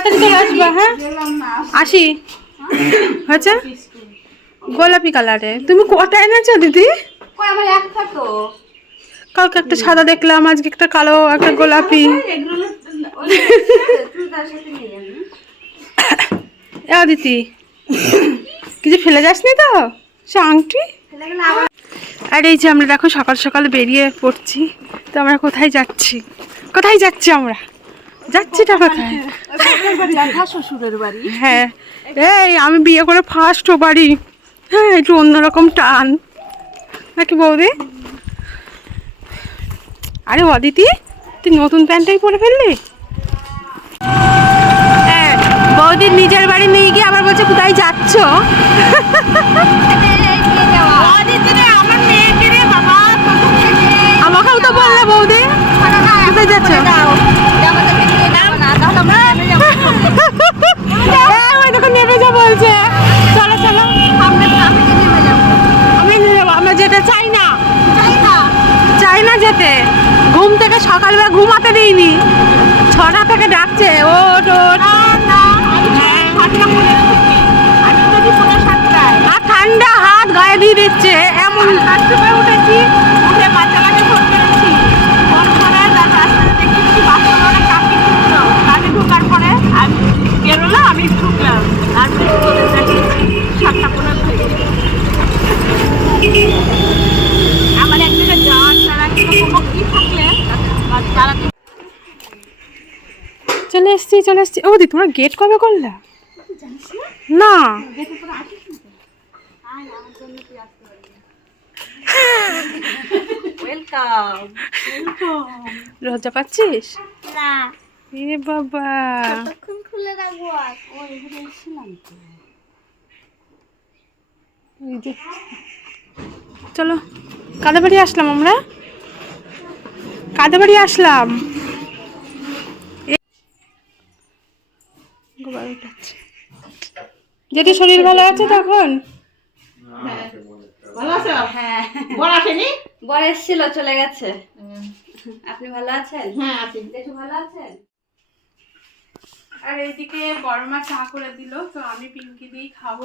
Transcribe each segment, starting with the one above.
তাড়াতাড়ি চলে আসবা হ্যাঁ? আসি। হয়েছে? গোলাপি কালারে তুমি কটা এনেছো দিদি? কালকে একটা সাদা দেখলাম আজকে একটা কালো একটা গোলাপি। এ দিদি কিছু ফেলে যাসনি তো? সে আংটি? আর এই যে আমরা দেখো সকাল সকাল বেরিয়ে পড়ছি তো আমরা কোথায় যাচ্ছি? কোথায় যাচ্ছি আমরা? কোথায়? শ্বশুরের বাড়ি? হ্যাঁ। এই আমি বিয়ে করে ফার্স্ট বাড়ি। হ্যাঁ একটু অন্যরকম টান। নাকি বৌদি? আরে অদিতি তুই নতুন প্যান্টটাই পরে ফেললি? হ্যাঁ বৌদির নিজের বাড়ি নিয়ে গিয়ে আবার বলছে কোথায় যাচ্ছ আমাকেও তো বললে বৌদি কোথায় যাচ্ছ এই, ওই দেখো নেমে যা বলছে চলো চলো আমি নিয়ে যাব আমরা যেতে চাই না চাই না যেতে ঘুম থেকে সকালবেলা ঘুমাতে দিইনি। ছটা থেকে ডাকছে ও আর ঠান্ডা হাত গায়ে দিয়ে দিচ্ছে এমন রাস্তায় উঠেছি উঠে বাচ্চাটাকে ফোন করেছি ফোন করে তার রাস্তাতে দেখেছি বাচ্চারা অনেক কাপি ঢুকলো কাপি ঢুকার পরে আমি বেরোলো আমি ঢুকলাম তারপরে চলে দেখি সাতটা পনেরো হয়ে গেছে আমার এক জায়গায় যাওয়ার ছাড়া কিন্তু কোনো কি থাকলে তারা চলে এসছি চলে এসছি। ও দি তোমরা গেট কবে করলা? না। লজ্জা পাচ্ছিস? না। এ বাবা। কতক্ষণ খুলে রাখব আর? ও এখানে ছিলাম তো। চলো কাদের বাড়ি আসলাম আমরা? কাদের বাড়ি আসলাম। গোবার উঠাচ্ছে। যেটি শরীর ভালো আছে তখন? ভালো আছো? হ্যাঁ। বড় আসেনি? বড় এসেছিল চলে গেছে। আপনি ভালো আছেন? হ্যাঁ আছি। দেখো ভালো আছেন? আর এইদিকে বড় মা চা করে দিল তো আমি পিঙ্কি দিয়েই খাব।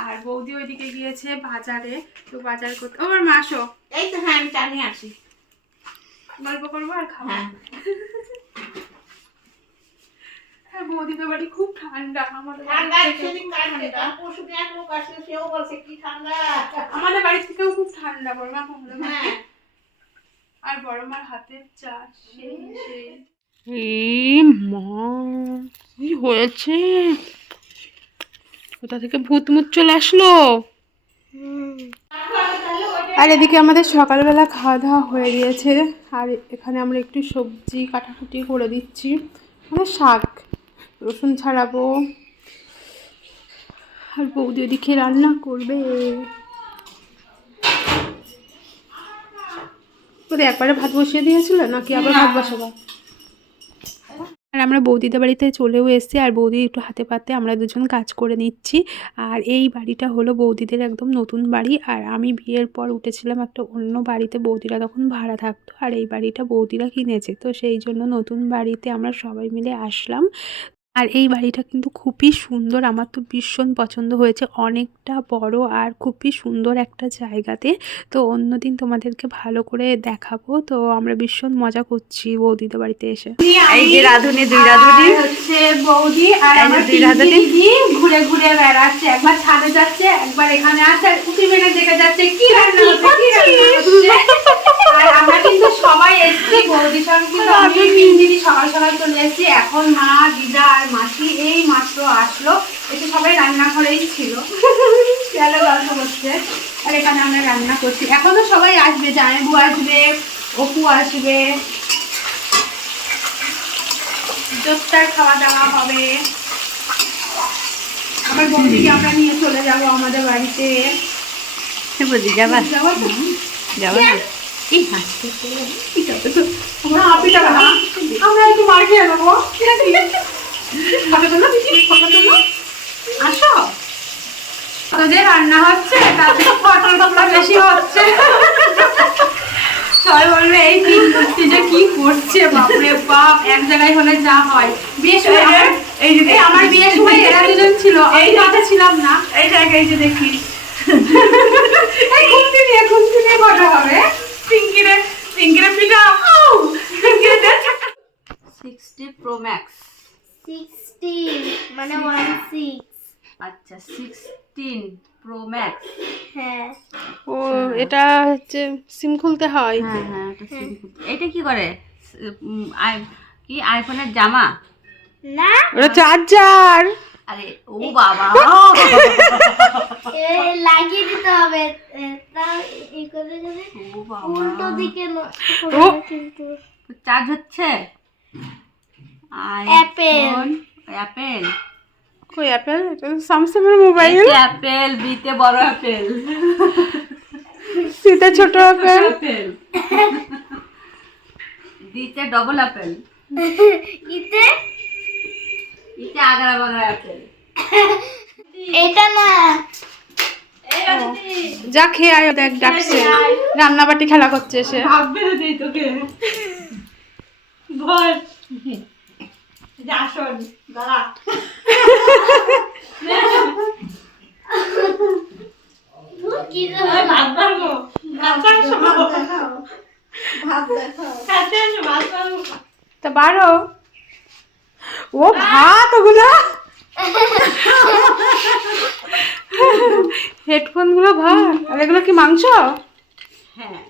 আর বৌদি ওইদিকে গিয়েছে বাজারে তো বাজার করতে আমার মাসো এই তো হ্যাঁ আমি চা নিয়ে আসি। গল্প করব আর খাব? হ্যাঁ বাড়ি খুব ঠান্ডা। আমাদের বাড়ি ঠান্ডা এক লোক আসছে সেও বলছে কি ঠান্ডা? আমাদের বাড়ি থেকেও খুব ঠান্ডা বড় মা কমলো হ্যাঁ। আর বড় মার হাতের চা সেই কি হয়েছে? কোথা থেকে ভূত মুত চলে আসলো? আর এদিকে আমাদের সকালবেলা খাওয়া দাওয়া হয়ে গিয়েছে। আর এখানে আমরা একটু সবজি কাটাকুটি করে দিচ্ছি। মানে শাক। রসুন ছাড়াবো। আর বৌদি ওদিকে রান্না করবে। ওদের একবারে ভাত বসিয়ে দিয়েছিল নাকি আবার ভাত বসাবো? আর আমরা বৌদিদের বাড়িতে চলেও এসেছি আর বৌদি একটু হাতে পাতে আমরা দুজন কাজ করে নিচ্ছি। আর এই বাড়িটা হলো বৌদিদের একদম নতুন বাড়ি। আর আমি বিয়ের পর উঠেছিলাম একটা অন্য বাড়িতে। বৌদিরা তখন ভাড়া থাকতো। আর এই বাড়িটা বৌদিরা কিনেছে। তো সেই জন্য নতুন বাড়িতে আমরা সবাই মিলে আসলাম। আর এই বাড়িটা কিন্তু খুবই সুন্দর। আমার তো ভীষণ পছন্দ হয়েছে। অনেকটা বড় আর খুবই সুন্দর একটা জায়গাতে। তো অন্যদিন তোমাদেরকে ভালো করে দেখাবো। তো আমরা ভীষণ মজা করছি বৌদিদের বাড়িতে এসে। এই যে রাধুনি দুই রাধুনি। হচ্ছে বৌদি আর আমার দুই পিঙ্কি রাঁধুনি। দিদি ঘুরে ঘুরে বেড়াচ্ছে একবার ছাদে যাচ্ছে একবার এখানে আছে আর মেরে দেখে যাচ্ছে। কি রান্না হচ্ছে কি রান্না হচ্ছে? আর আমরা কিন্তু সবাই এসেছি বৌদির সঙ্গে কিন্তু আমি সকাল সকাল চলে এসেছি। এখন মা দিদা আর মাসি এই মাত্র আসলো। সবাই রান্নাঘরেই ছিল। গেল গল্প করছে আর এখানে আমরা রান্না করছি। এখনও সবাই আসবে জামাইবু আসবে অপু আসবে। দোস্তার খাওয়া দাওয়া হবে। আমার বৌদিকে আমরা নিয়ে চলে যাব আমাদের বাড়িতে। বুঝি যাবা? যাব যাবা না। আমরা একটু মার খেয়ে নেব ঠিক আছে ফটো তোলো ফটো তোলো আসো তোদের রান্না হচ্ছে তাতে ফটো তোমরা বেশি হচ্ছে। সবাই বলবে এই তিন মূর্তি যে কি করছে বাপরে বাপ এক জায়গায় হলে যা হয়। বেশ এই যে আমার বিয়ের সময় এরা দুজন ছিল এই কথা ছিলাম না। এই এই যে দেখি। এই ঘুমতি নিয়ে ঘুমতি নিয়ে কথা হবে। পিঙ্কিরে পিঙ্কিরে পিটা। পিঙ্কিরে দেখ সিক্সটি প্রো ম্যাক্স সিক্সটিন মানে ওয়ান সিক্স আচ্ছা সিক্সটিন প্রো ম্যাক্স হ্যাঁ। ও এটা হচ্ছে সিম খুলতে হয়। হ্যাঁ হ্যাঁ এটা simple। এটা কি করে? আই- কি আইফোনের জামা? না। ওটা চার্জার আরে ও বাবা। এ লাগিয়ে দিতে হবে। উল্টো দিকে কিন্তু। চার্জ হচ্ছে? Apple। অ্যাপেল কই অ্যাপেল এটা স্যামসাং এর মোবাইল অ্যাপেল বিতে বড় অ্যাপেল সিতে ছোট অ্যাপেল অ্যাপেল দিতে ডবল অ্যাপেল ইতে ইতে আগারা বাগারা অ্যাপেল এটা না। যা খেয়ে আয় দেখ ডাকছে। রান্নাবাটি খেলা করছে সে। ভাববে না দেই তোকে। বল। যা তা বারো ও ভাত ওগুলো। হেডফোনগুলো ভাত। আর এগুলো কি মাংস? হ্যাঁ।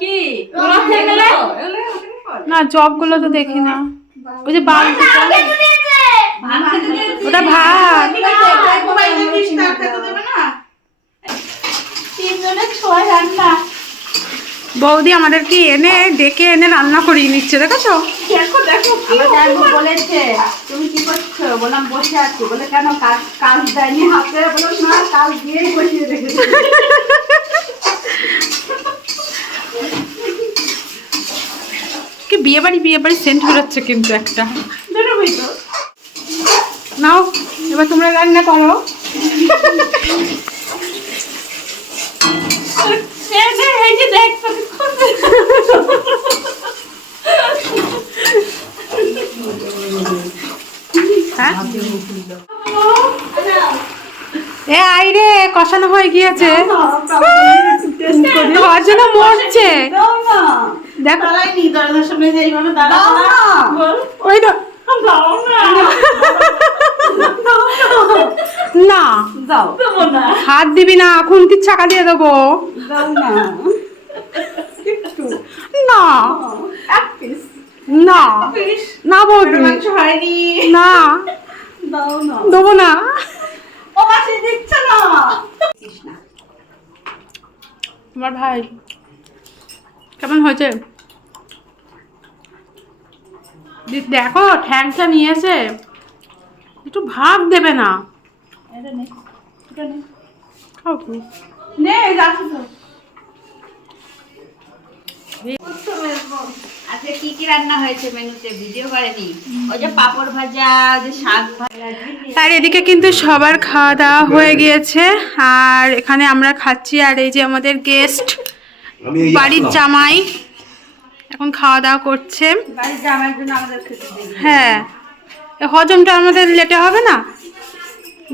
কি? না জবগুলো তো দেখি না। ওই যে বালতিটা ভাত খেতে দিয়েছি। ওটা ভাত। তিনজনের ছয় রান্না। বৌদি আমাদেরকে এনে ডেকে এনে রান্না করিয়ে নিচ্ছে দেখেছ? দেখো দেখো বলেছে তুমি কি করছ? বললাম বসে আছি। বলে কেন কাজ কাজ দেয়নি? হাতে বললাম না কাজ দিয়েই বসিয়ে রেখেছি কি বিয়ে বাড়ি বিয়ে বাড়ি সেন্ট বেরোচ্ছে কিন্তু একটা। নাও এবার তোমরা রান্না করো। হ্যাঁ? এ রে কষানো হয়ে গিয়েছে। মরছে। দেখো। দাঁড়াইনি দরজার সামনে যে এইভাবে দাঁড়াও না। ওই তো। না। না। দাও। হাত দিবি না খুন্তির চাকা দিয়ে দেবো। না। না। না। পিস না বৌদি। হয়নি। না। দাও না। দেবো না। ও মাসি দিচ্ছে না। কৃষ্ণা আমার ভাই। কেমন হয়েছে? দেখো ঠ্যাংটা নিয়েছে। একটু ভাগ দেবে না। এটা নে এটা নে। খাও তুমি। নে যাচ্ছি তো। আজকে কি কি রান্না হয়েছে মেনুতে? ভিডিও করেনি। ওই যে পাপড় ভাজা যে শাক ভাজা। আর এদিকে কিন্তু সবার খাওয়া দাওয়া হয়ে গিয়েছে। আর এখানে আমরা খাচ্ছি আর এই যে আমাদের গেস্ট বাড়ির জামাই। এখন খাওয়া দাওয়া করছে। হ্যাঁ। হজমটা আমাদের লেটে হবে না?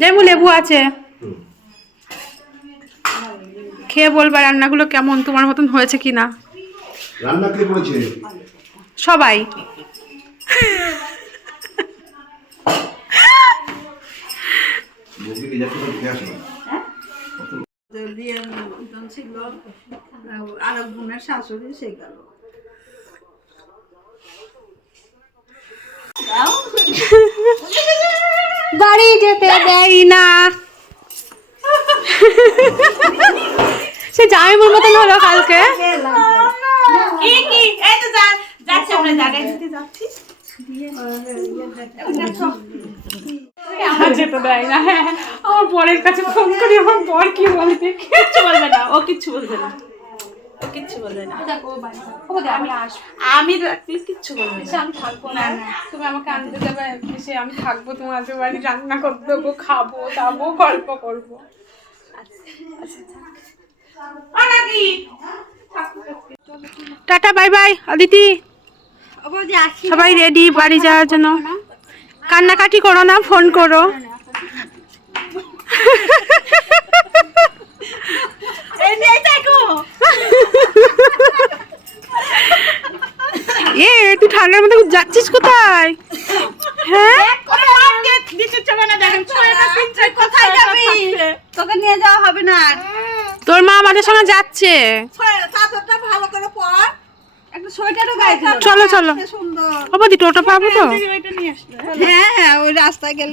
যেমন লেবু আছে। খেয়ে বলবা রান্নাগুলো কেমন তোমার মতন হয়েছে কি না রান্না কে করেছে? সবাই। মুরগি নিয়ে যাচ্ছে খেয়ে আসলাম বিয়ের মতন ছিল আর বোনের শাশুড়ি সে গেল বাড়ি যেতে দেয় না। সে জামাইমুর মতন হলো কালকে। আমরা যেতে দেয় না। হ্যাঁ আমার বরের কাছে ফোন করি আমার বর কি বলে দেখি। কিচ্ছু বলবে না ও কিচ্ছু বলবে না। কিচ্ছু বলবে না। আমি আমি রাখলে কিচ্ছু বলবে না। আমি থাকব না। তুমি আমাকে আনতে যাবে সে আমি থাকব তোমাদের বাড়ি রান্না করে দেবো খাব দাবো গল্প করব। Tata bye bye Aditi. সবাই রেডি বাড়ি যাওয়ার জন্য। কান্নাকাটি করো না ফোন করো এই নিয়ে দেখো এ তুই ঠান্ডার মধ্যে যাচ্ছিস কোথায়? হ্যাঁ? তোকে নিয়ে যাওয়া হবে না। তোর মা আমাদের সঙ্গে যাচ্ছে। ভালো করে পর। চলো চলো। সুন্দর। টোটো পাবো তো? ওইটা নিয়ে আসবে হ্যাঁ হ্যাঁ ওই রাস্তায় গেলে